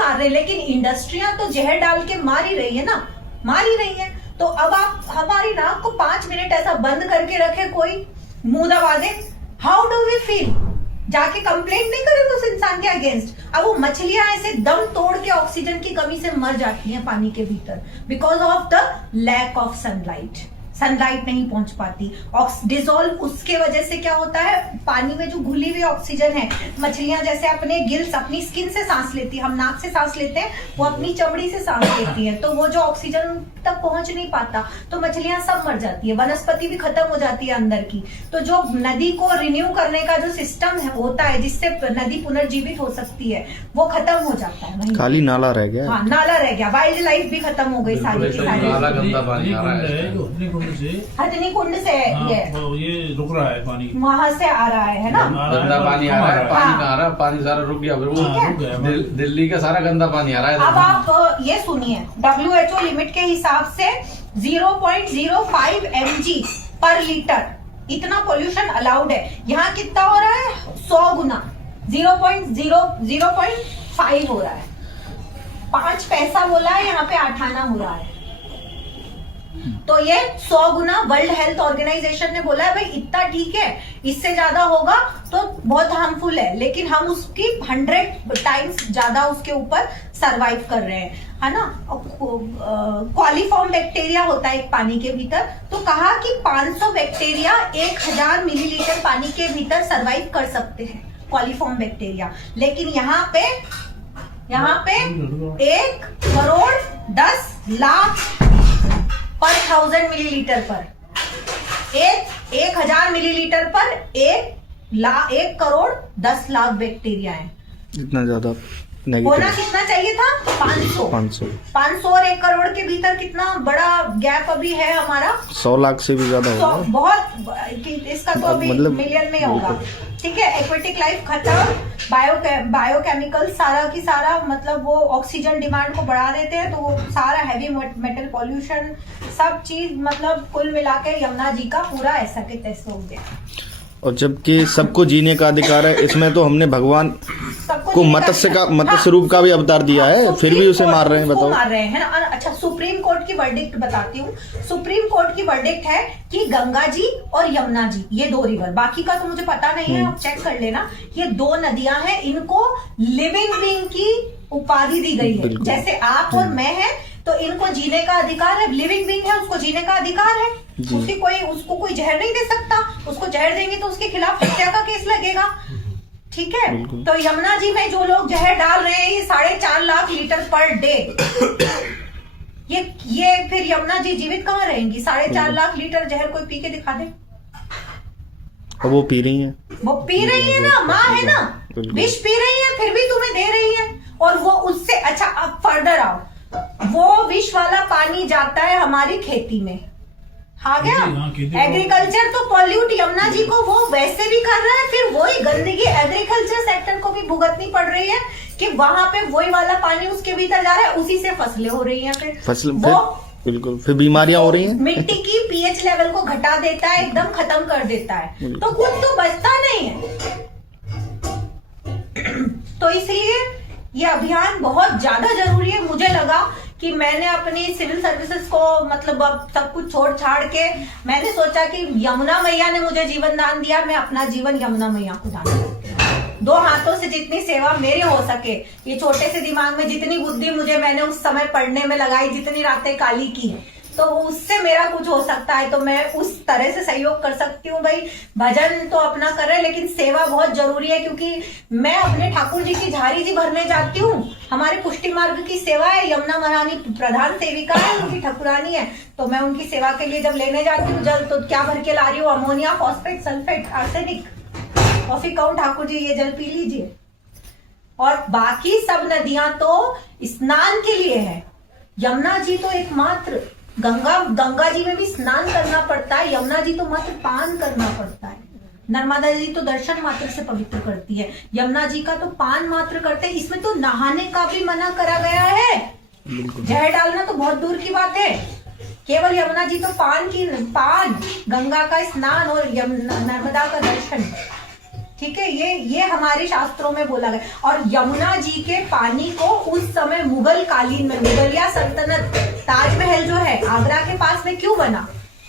मार रहे, लेकिन इंडस्ट्रियां तो जहर डाल के मार ही रही है ना, मार ही रही है। तो अब आप हमारी नाक को 5 मिनट ऐसा बंद करके रखे, कोई मुंह दबा दे, हाउ डू वी फील? जाके कंप्लेंट नहीं करेंगे उस इंसान के अगेंस्ट? अब वो मछलियां ऐसे दम तोड़ के ऑक्सीजन की कमी से मर जाती हैं पानी के भीतर, because of the lack of sunlight. Sunlight नहीं पहुंच पाती, डिसॉल्व उसके वजह से क्या होता है, पानी में जो घुली हुई ऑक्सीजन है, मछलियां जैसे अपने गिल्स, अपनी स्किन से सांस लेती है, हम नाक से सांस लेते हैं, वो अपनी चमड़ी से सांस लेती है, तो वो जो ऑक्सीजन तक पहुंच नहीं पाता, तो मछलियां सब मर जाती है, वनस्पति भी खत्म हो जाती है अंदर की। तो जो नदी को रिन्यू करने का जो सिस्टम है होता है, जिससे नदी पुनर्जीवित हो सकती है, वो खत्म हो जाता है, वहीं खाली नाला रह गया। हाँ, नाला रह गया, वाइल्ड लाइफ भी खत्म हो गई सारी की सारी। गंदा पानी आ रहा है हथनी कुंड से ये रुक रहा है पानी, वहां से आ रहा है ना, गंदा पानी आ रहा है। पानी कहाँ आ रहा है, पानी सारा रुक गया, फिर वो दिल्ली का सारा गंदा पानी आ रहा है। अब आप ये सुनिए, WHO लिमिट के हिसाब से 0.05 mg पर लीटर इतना पोल्यूशन अलाउड है। यहाँ कितना हो रहा है? 100 गुना, 0.5 हो रहा है। 5 पैसा बोला है, यहाँ पे 8 आना हो रहा है। तो ये 100 गुना वर्ल्ड हेल्थ ऑर्गेनाइजेशन ने बोला है भाई इतना ठीक है, इससे ज्यादा होगा तो बहुत हार्मफुल है, लेकिन हम उसकी 100 टाइम्स ज्यादा उसके ऊपर सरवाइव कर रहे हैं, है ना। क्वालिफॉर्म बैक्टीरिया होता है एक पानी के भीतर, तो कहा कि 500 बैक्टीरिया 1000 मिलीलीटर पानी के भीतर सरवाइव कर सकते हैं, क्वालिफॉर्म बैक्टीरिया। लेकिन यहाँ पे 1 करोड़ 10 लाख पर 1000 मिलीलीटर पर, 1000 मिलीलीटर पर 1 करोड़ 10 लाख बैक्टीरिया है। इतना ज्यादा होना कितना चाहिए था? 500 और 1 करोड़ के भीतर कितना बड़ा गैप अभी है हमारा, 100 लाख से भी ज्यादा होगा। बहुत, इसका तो अभी मतलब मिलियन में होगा। ठीक है, एक्वेटिक लाइफ खत्म, बायोकेमिकल सारा की सारा, मतलब वो ऑक्सीजन डिमांड को बढ़ा देते हैं, तो वो सारा हैवी मेटल पॉल्यूशन सब चीज, मतलब कुल मिला के यमुना जी का पूरा ऐसा के तैसा हो गया। और जबकि सबको जीने का अधिकार है, इसमें तो हमने भगवान को मत्स्य रूप का भी अवतार दिया है, फिर भी उसे मार रहे हैं, बताओ। मार रहे हैं ना। अच्छा, सुप्रीम कोर्ट की वर्डिक्ट बताती हूँ। सुप्रीम कोर्ट की वर्डिक्ट है कि गंगा जी और यमुना जी, ये 2 रिवर, बाकी का तो मुझे पता नहीं है, आप चेक कर लेना, ये 2 नदियां हैं, इनको लिविंग बीइंग की उपाधि दी गई है। जैसे आप और मैं हैं, तो इनको जीने का अधिकार है, लिविंग बीइंग है, उसको जीने का अधिकार है, उसको कोई जहर नहीं दे सकता, उसको जहर देंगे तो उसके खिलाफ हत्या का केस लगेगा। ठीक है, तो यमुना जी में जो लोग जहर डाल रहे हैं, ये 4.5 लाख लीटर पर डे, ये फिर यमुना जी जीवित कहाँ रहेंगी? 4.5 लाख लीटर जहर कोई पी के दिखा दे। और वो पी रही है, ना, माँ है ना, विष पी रही है, फिर भी तुम्हें दे रही है। और वो उससे, अच्छा अब फर्दर आओ, वो विष वाला पानी जाता है हमारी खेती में, आ गया। एग्रीकल्चर तो पॉल्यूट यमुना जी को वो वैसे भी कर रहा है, फिर वही गंदगी एग्रीकल्चर सेक्टर को भी भुगतनी पड़ रही है कि वहां पे वही वाला पानी उसके भीतर जा रहा है, उसी से फसलें हो रही हैं, बिल्कुल, फिर बीमारियां हो रही हैं, मिट्टी की पीएच लेवल को घटा देता है, एकदम खत्म कर देता है, तो कुछ तो बचता नहीं है। तो इसलिए ये अभियान बहुत ज्यादा जरूरी है। मुझे लगा कि मैंने अपनी सिविल सर्विसेज को, मतलब अब सब कुछ छोड़ छाड़ के, मैंने सोचा कि यमुना मैया ने मुझे जीवन दान दिया, मैं अपना जीवन यमुना मैया को दान करती हूँ। 2 हाथों से जितनी सेवा मेरी हो सके, ये छोटे से दिमाग में जितनी बुद्धि मुझे मैंने उस समय पढ़ने में लगाई, जितनी रातें काली की, तो उससे मेरा कुछ हो सकता है तो मैं उस तरह से सहयोग कर सकती हूँ। भाई भजन तो अपना कर रहे हैं, लेकिन सेवा बहुत जरूरी है, क्योंकि मैं अपने ठाकुर जी की झारी जी भरने जाती हूँ। हमारे पुष्टि मार्ग की सेवा है, यमुना महारानी प्रधान सेविका है, उनकी ठकुरानी है, तो मैं उनकी सेवा के लिए जब लेने जाती हूँ जल, तो क्या भर के ला रही हूँ? Ammonia, phosphate, sulphate, arsenic, coffee count, Thakur ji ये जल पी लीजिए। और बाकी सब नदियां तो स्नान के लिए है, यमुना जी तो एकमात्र, गंगा जी में भी स्नान करना पड़ता है, यमुना जी तो मात्र पान करना पड़ता है, नर्मदा जी तो दर्शन मात्र से पवित्र करती है, यमुना जी का तो पान मात्र करते हैं। इसमें तो नहाने का भी मना करा गया है, जहर डालना तो बहुत दूर की बात है, केवल यमुना जी तो पान, गंगा का स्नान और नर्मदा का दर्शन। ठीक है, ये हमारे शास्त्रों में बोला गया। और यमुना जी के पानी को उस समय मुगल कालीन में, मुगलिया सल्तनत, ताजमहल जो है आगरा के पास में क्यों बना,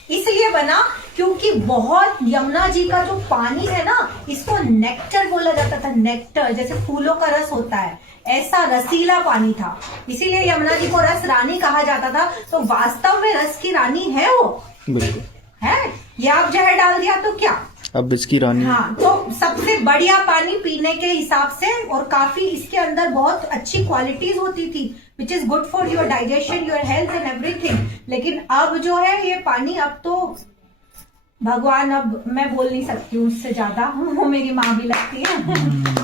इसलिए बना क्योंकि बहुत यमुना जी का जो पानी है ना, इसको नेक्टर बोला जाता था। नेक्टर जैसे फूलों का रस होता है, ऐसा रसीला पानी था, इसीलिए यमुना जी को रस रानी कहा जाता था। तो वास्तव में रस की रानी है वो, बिल्कुल है। ये आप जहर डाल दिया तो क्या, अब इसकी रानी। हाँ, तो सबसे बढ़िया पानी पीने के हिसाब से, और काफी इसके अंदर बहुत अच्छी क्वालिटीज होती थी, which is good for your digestion, your health and everything. लेकिन अब जो है ये पानी, अब तो भगवान, अब मैं बोल नहीं सकती हूँ उससे ज्यादा, वो मेरी माँ भी लगती है।